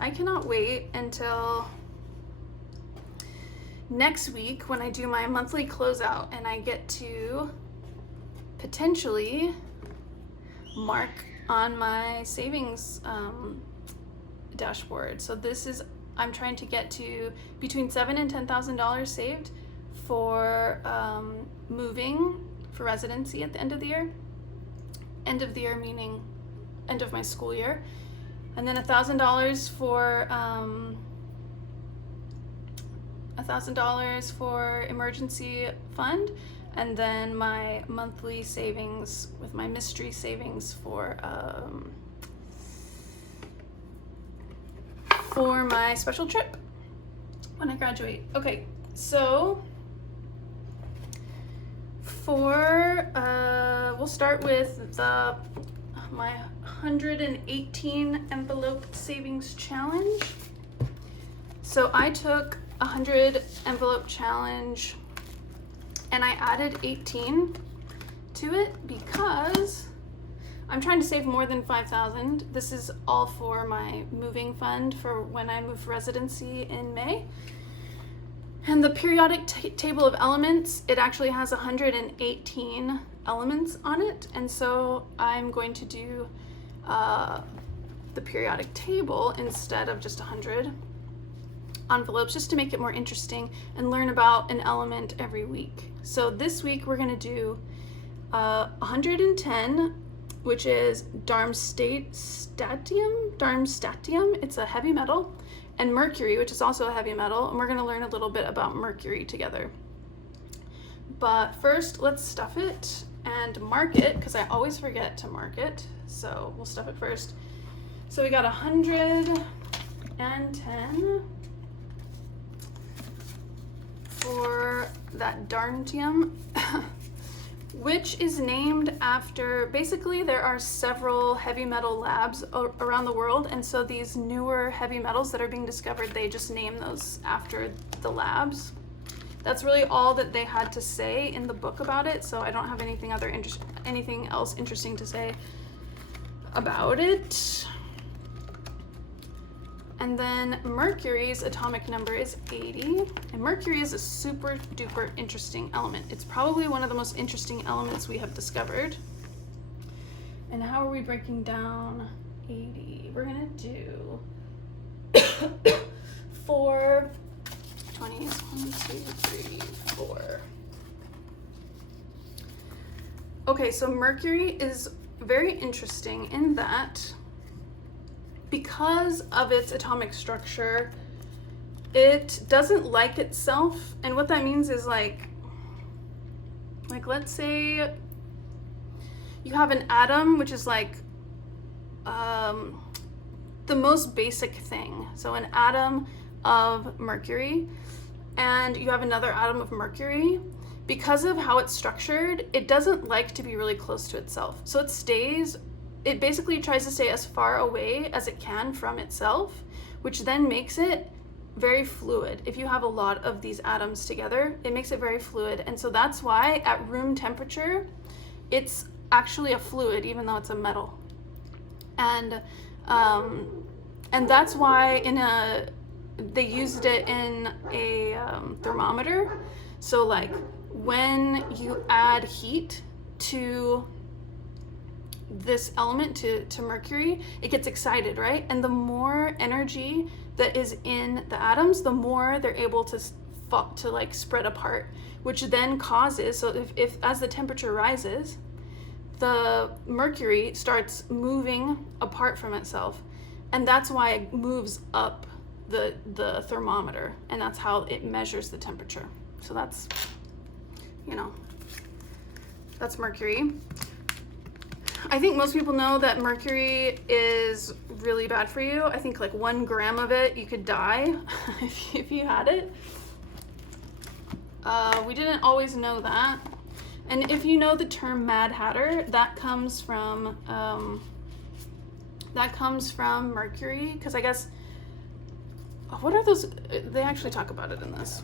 I cannot wait until next week when I do my monthly closeout and I get to potentially mark on my savings dashboard. So I'm trying to get to between $7,000 and $10,000 saved for moving for residency at the end of the year. End of the year meaning end of my school year. And then $1,000 for emergency fund, and then my monthly savings with my mystery savings for my special trip when I graduate. Okay, so we'll start with my 118 envelope savings challenge. So I took 100 envelope challenge and I added 18 to it because I'm trying to save more than 5,000. This is all for my moving fund for when I move residency in May. And the periodic table of elements, it actually has 118 elements on it. And so I'm going to do the periodic table instead of just 100 envelopes, just to make it more interesting and learn about an element every week. So this week we're going to do 110, which is darmstatium. It's a heavy metal, and mercury, which is also a heavy metal, and we're going to learn a little bit about mercury together. But first, let's stuff it and mark it, because I always forget to mark it. So we'll stuff it first. So we got 110 for that darmtium, which is named after, basically there are several heavy metal labs around the world, and so these newer heavy metals that are being discovered, they just name those after the labs. That's really all that they had to say in the book about it, so I don't have anything else interesting to say about it. And then mercury's atomic number is 80, and mercury is a super duper interesting element. It's probably one of the most interesting elements we have discovered. And how are we breaking down 80? We're gonna do 4 20s, 1, 2, 3, 4. Okay, so mercury is very interesting in that because of its atomic structure, it doesn't like itself. And what that means is like let's say you have an atom, which is like the most basic thing. So an atom of mercury, and you have another atom of mercury. Because of how it's structured, it doesn't like to be really close to itself. So it basically tries to stay as far away as it can from itself, which then makes it very fluid. If you have a lot of these atoms together, it makes it very fluid. And so that's why at room temperature, it's actually a fluid, even though it's a metal. And that's why they used it in a thermometer. So like when you add heat to this element, to mercury, it gets excited, right? And the more energy that is in the atoms, the more they're able to like spread apart, which then causes, so if as the temperature rises, the mercury starts moving apart from itself, and that's why it moves up the thermometer, and that's how it measures the temperature. So that's, that's mercury. I think most people know that mercury is really bad for you. I think like 1 gram of it, you could die if you had it. We didn't always know that. And if you know the term Mad Hatter, that comes from mercury, because I guess, what are those? They actually talk about it in this.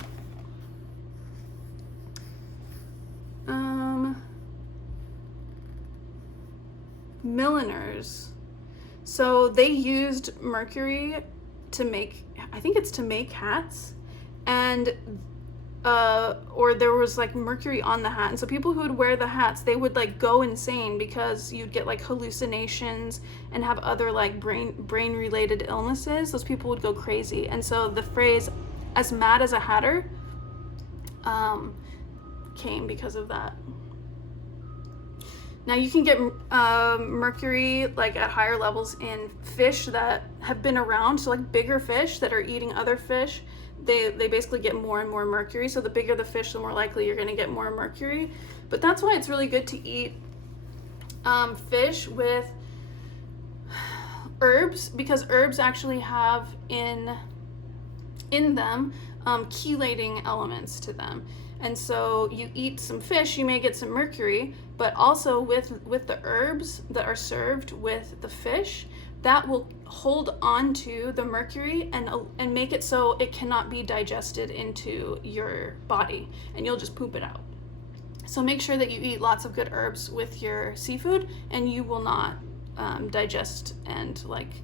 Milliners. So they used mercury to make, I think it's to make hats, and or there was like mercury on the hat, and so people who would wear the hats, they would like go insane because you'd get like hallucinations and have other like brain related illnesses. Those people would go crazy. And so the phrase "as mad as a hatter" came because of that. Now you can get mercury like at higher levels in fish that have been around, so like bigger fish that are eating other fish, they basically get more and more mercury. So the bigger the fish, the more likely you're going to get more mercury. But that's why it's really good to eat fish with herbs, because herbs actually have in them chelating elements to them. And so you eat some fish, you may get some mercury, but also with the herbs that are served with the fish, that will hold on to the mercury and make it so it cannot be digested into your body, and you'll just poop it out. So make sure that you eat lots of good herbs with your seafood, and you will not digest and like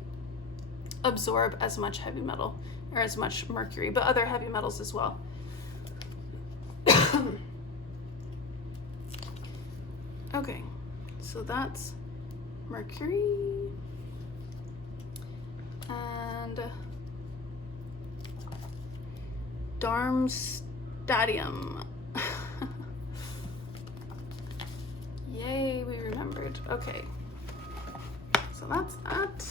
absorb as much heavy metal or as much mercury, but other heavy metals as well. Okay, so that's mercury and Darmstadium. Yay, we remembered. Okay, so that's that.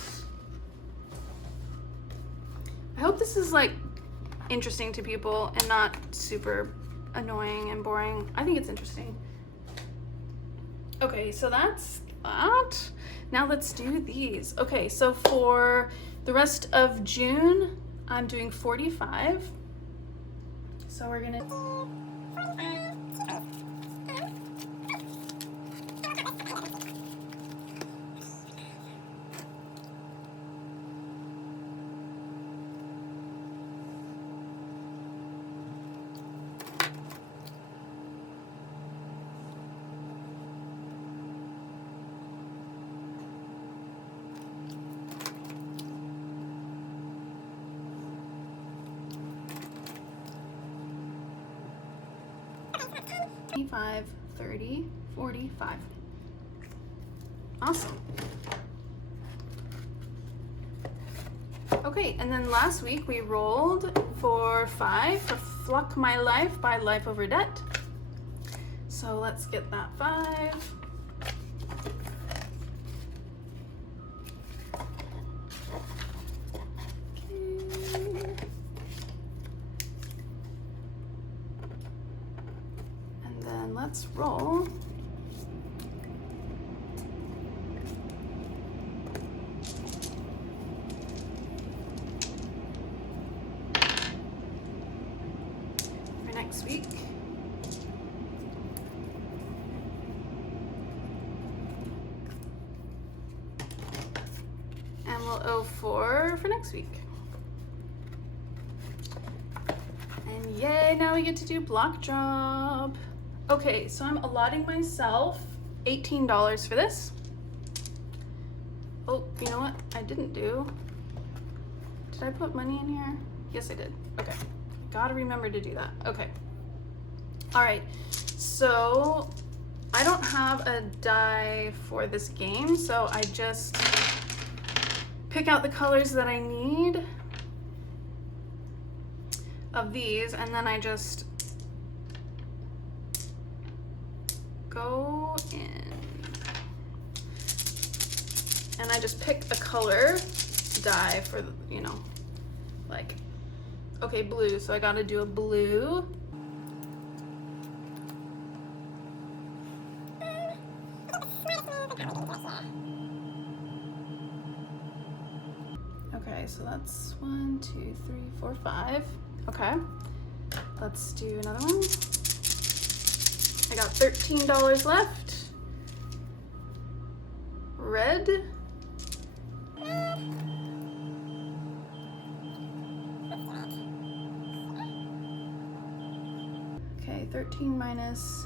I hope this is like interesting to people and not super annoying and boring. I think it's interesting. Okay, so that's that. Now let's do these. Okay, so for the rest of June, I'm doing 45. So we're gonna 25, 30, 45. Awesome. Okay, and then last week we rolled for 5 for Fluck My Life by Life Over Debt. So let's get that 5. Let's roll. For next week. And we'll owe 4 for next week. And yay, now we get to do block job. Okay, so I'm allotting myself $18 for this. Oh, you know what? I didn't do. Did I put money in here? Yes, I did. Okay, gotta remember to do that. Okay. All right, so I don't have a die for this game, so I just pick out the colors that I need of these, and then I just go in, and I just pick a color die for, you know, like, okay, blue, so I gotta do a blue. Okay, so that's 1, 2, 3, 4, 5. Okay, let's do another one. I got $13 left. Red. Okay, 13 minus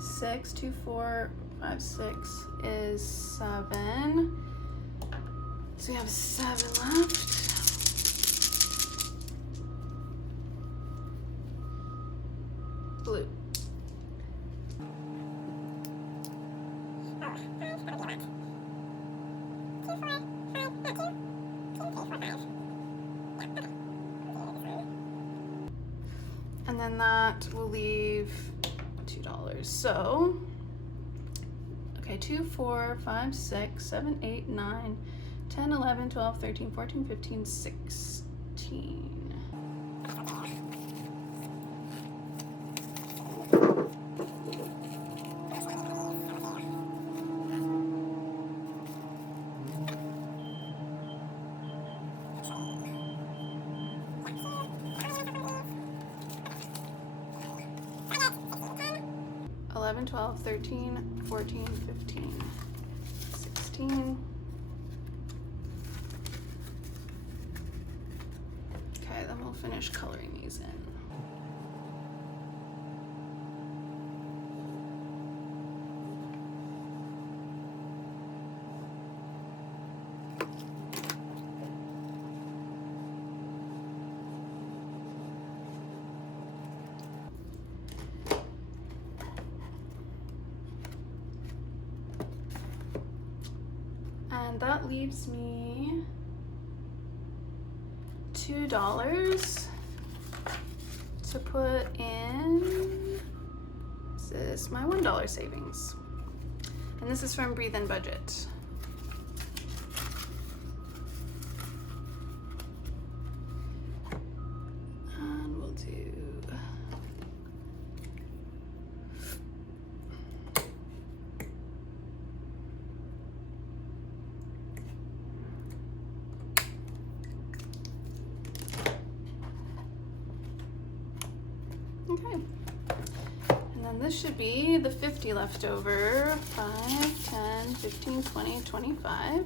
6, 2, 4, 5, 6 is 7. So we have 7 left. And then that will leave $2. So, okay, 2, 4, 5, 6, 7, 8, 9, 10, 11, 12, 13, 14, 15, 16. $11, $12, $13, $14, $15, $16. Okay, then we'll finish coloring these in. And that leaves me $2 to put in. This is my $1 savings. And this is from Breathe In Budget. And we'll do okay. And then this should be the 50 left over. 5, 10, 15, 20, 25.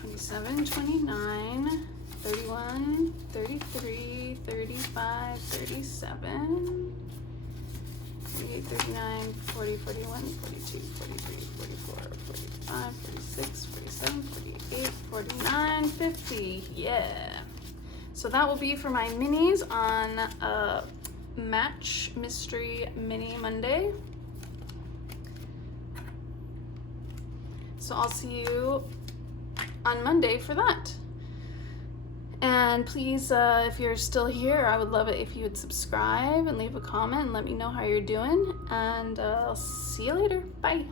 27, 29, 31, 33, 35, 37, 38, 39, 40, 41, 42, 43, 44, 45, 46, 47, 48, 49, 50. Yeah. So that will be for my minis on Match Mystery Mini Monday. So I'll see you on Monday for that. And please, if you're still here, I would love it if you would subscribe and leave a comment and let me know how you're doing. And I'll see you later. Bye.